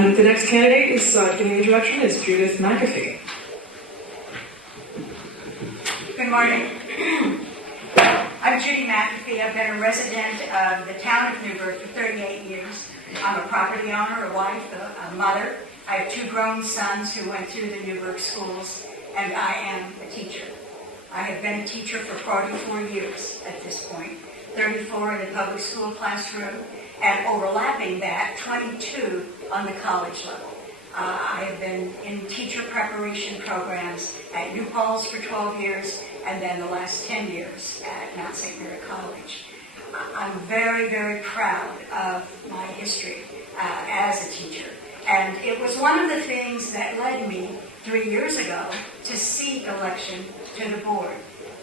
And the next candidate is giving the introduction is Judith McAfee. Good morning. I'm Judy McAfee. I've been a resident of the town of Newburgh for 38 years. I'm a property owner, a wife, a mother. I have 2 grown sons who went through the Newburgh schools, and I am a teacher. I have been a teacher for 44 years at this point, 34 in the public school classroom, and overlapping that, 22 on the college level. I have been in teacher preparation programs at New Paltz for 12 years, and then the last 10 years at Mount St. Mary College. I'm very, very proud of my history as a teacher. And it was one of the things that led me 3 years ago to seek election to the board,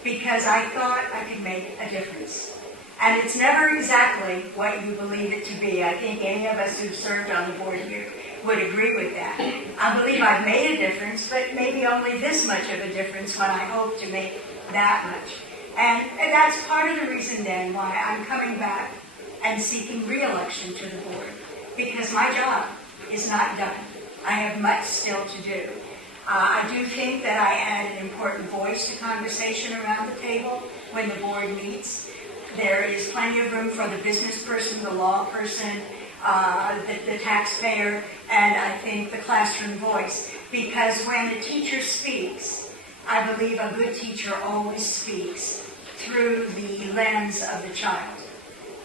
because I thought I could make a difference. And it's never exactly what you believe it to be. I think any of us who've served on the board here would agree with that. I believe I've made a difference, but maybe only this much of a difference when I hope to make that much. And that's part of the reason then why I'm coming back and seeking re-election to the board, because my job is not done. I have much still to do. I do think that I add an important voice to conversation around the table when the board meets. There is plenty of room for the business person, the law person, the taxpayer, and I think the classroom voice. Because when a teacher speaks, I believe a good teacher always speaks through the lens of the child.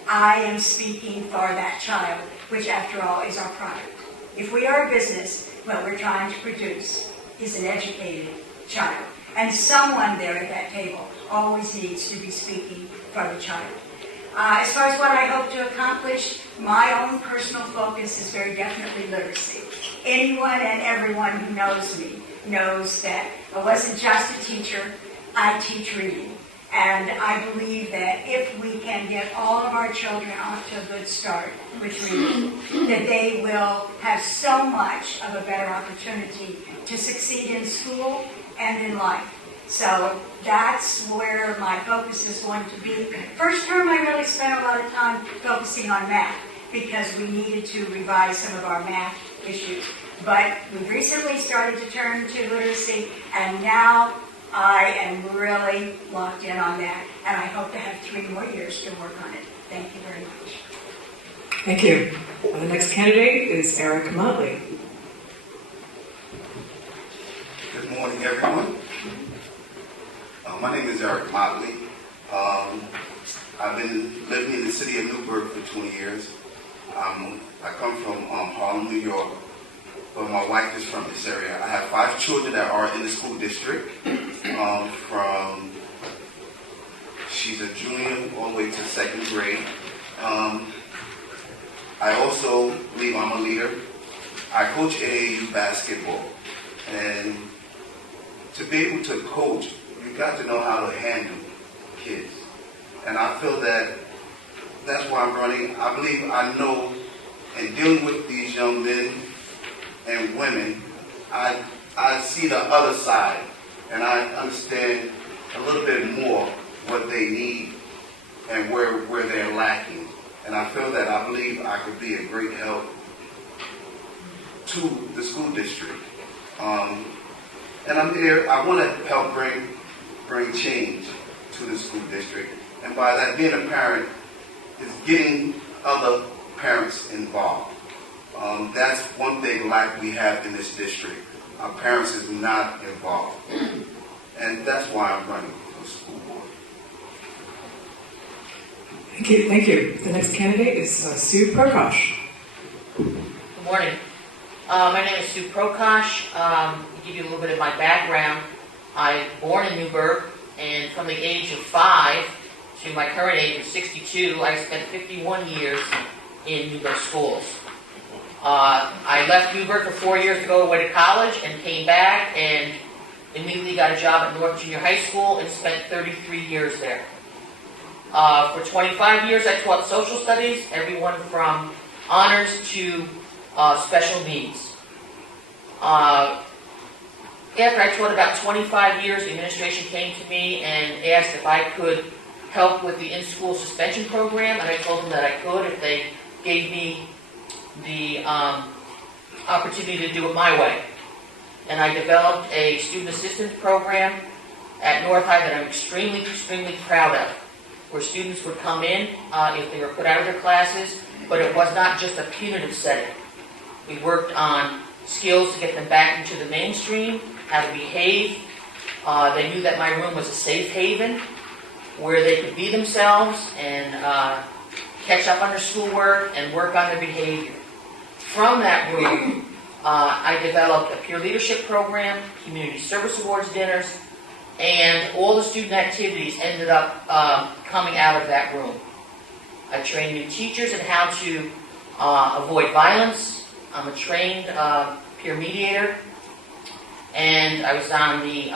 I am speaking for that child, which after all is our product. If we are a business, what we're trying to produce is an educated child. And someone there at that table always needs to be speaking for the child. As far as what I hope to accomplish, my own personal focus is very definitely literacy. Anyone and everyone who knows me knows that I wasn't just a teacher, I teach reading. And I believe that if we can get all of our children off to a good start with reading, that they will have so much of a better opportunity to succeed in school and in life. So that's where my focus is going to be. First term, I really spent a lot of time focusing on math because we needed to revise some of our math issues. But we've recently started to turn to literacy, and now I am really locked in on that, and I hope to have 3 more years to work on it. Thank you very much. Thank you. The next candidate is Eric Motley. Good morning, everyone. My name is Eric Motley. I've been living in the city of Newburgh for 20 years. I come from Harlem, New York, but my wife is from this area. I have 5 children that are in the school district. She's a junior all the way to 2nd grade. I also believe I'm a leader. I coach AAU basketball, and to be able to coach, you got to know how to handle kids. And I feel that that's why I'm running. I believe I know, in dealing with these young men and women, I see the other side, and I understand a little bit more what they need and where they're lacking. And I feel that I believe I could be a great help to the school district. And I'm here, I want to help bring change to the school district. And by that, being a parent is getting other parents involved. That's one big lack we have in this district. Our parents is not involved. And that's why I'm running for the school board. Thank you. Thank you. The next candidate is Sue Prokosch. Good morning. My name is Sue Prokosch. To give you a little bit of my background, I was born in Newburgh, and from the age of 5 to my current age of 62, I spent 51 years in Newburgh schools. I left Newburgh for 4 years to go away to college and came back and immediately got a job at North Junior High School and spent 33 years there. For 25 years, I taught social studies, everyone from honors to special needs. After I taught about 25 years, the administration came to me and asked if I could help with the in-school suspension program, and I told them that I could if they gave me the opportunity to do it my way. And I developed a student assistance program at North High that I'm extremely, extremely proud of, where students would come in if they were put out of their classes, but it was not just a punitive setting. We worked on skills to get them back into the mainstream, how to behave. They knew that my room was a safe haven where they could be themselves and catch up on their schoolwork and work on their behavior. From that room, I developed a peer leadership program, community service awards dinners, and all the student activities ended up coming out of that room. I trained new teachers in how to avoid violence. I'm a trained peer mediator, and I was on the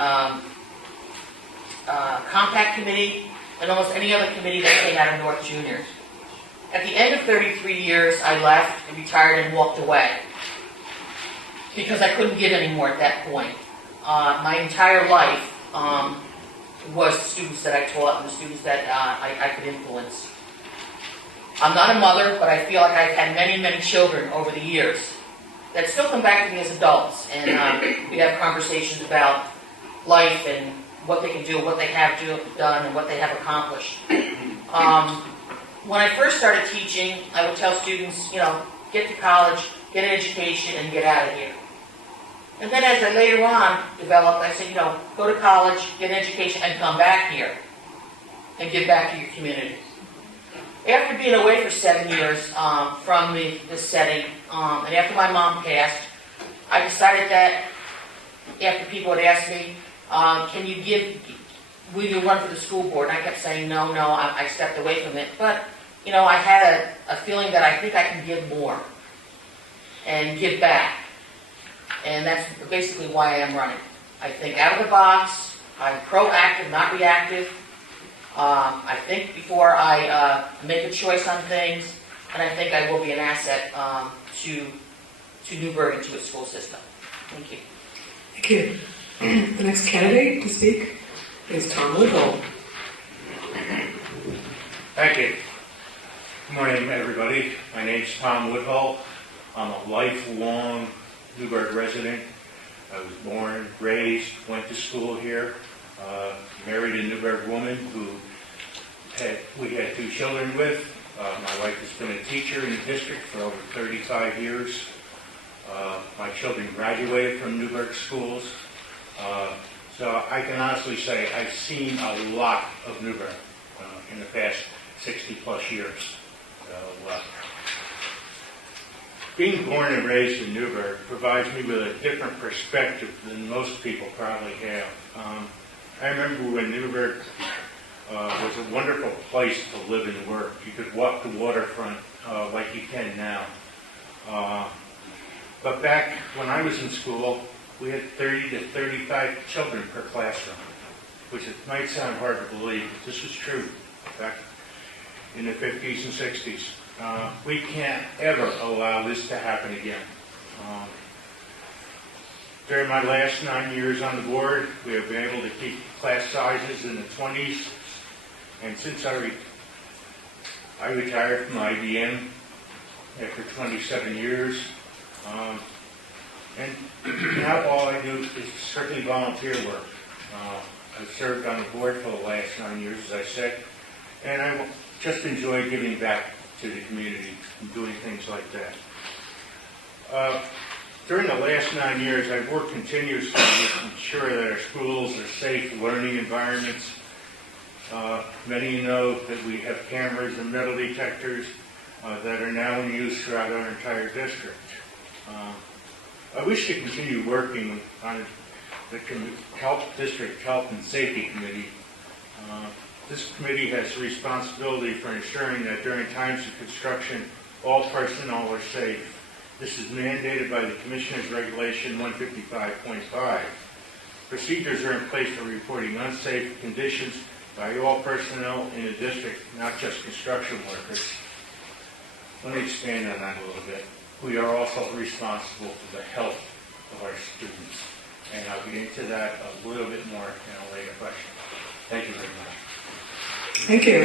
compact committee and almost any other committee that came out of North Juniors. At the end of 33 years, I left and retired and walked away because I couldn't give anymore at that point. My entire life was the students that I taught and the students that I could influence. I'm not a mother, but I feel like I've had many, many children over the years that still come back to me as adults, and we have conversations about life and what they can do, what they have done, and what they have accomplished. When I first started teaching, I would tell students, get to college, get an education, and get out of here. And then as I later on developed, I said, go to college, get an education, and come back here and give back to your community. After being away for 7 years from this setting, and after my mom passed, I decided that after people would ask me, will you run for the school board? And I kept saying, no, I stepped away from it. But, I had a feeling that I think I can give more and give back. And that's basically why I am running. I think out of the box, I'm proactive, not reactive. I think before I make a choice on things, and I think I will be an asset to Newburgh and to its school system. Thank you. Thank you. The next candidate to speak is Tom Woodhull. Thank you. Good morning, everybody. My name's Tom Woodhull. I'm a lifelong Newburgh resident. I was born, raised, went to school here, married a Newburgh woman who we had 2 children with. My wife has been a teacher in the district for over 35 years. My children graduated from Newburgh schools. So I can honestly say I've seen a lot of Newburgh in the past 60 plus years. So, being born and raised in Newburgh provides me with a different perspective than most people probably have. I remember when Newburgh was a wonderful place to live and work. You could walk the waterfront like you can now. But back when I was in school, we had 30 to 35 children per classroom, which it might sound hard to believe, but this was true back in the 50s and 60s. We can't ever allow this to happen again. During my last 9 years on the board, we have been able to keep class sizes in the 20s, and since I retired from IBM after 27 years, and now all I do is strictly volunteer work. I've served on the board for the last 9 years, as I said, and I just enjoy giving back to the community and doing things like that. During the last 9 years, I've worked continuously to ensure that our schools are safe learning environments. Many of you know that we have cameras and metal detectors that are now in use throughout our entire district. I wish to continue working on the District Health and Safety Committee. This committee has the responsibility for ensuring that during times of construction, all personnel are safe. This is mandated by the Commissioner's Regulation 155.5. Procedures are in place for reporting unsafe conditions by all personnel in the district, not just construction workers. Let me expand on that a little bit. We are also responsible for the health of our students, and I'll get into that a little bit more in a later question. Thank you very much. Thank you.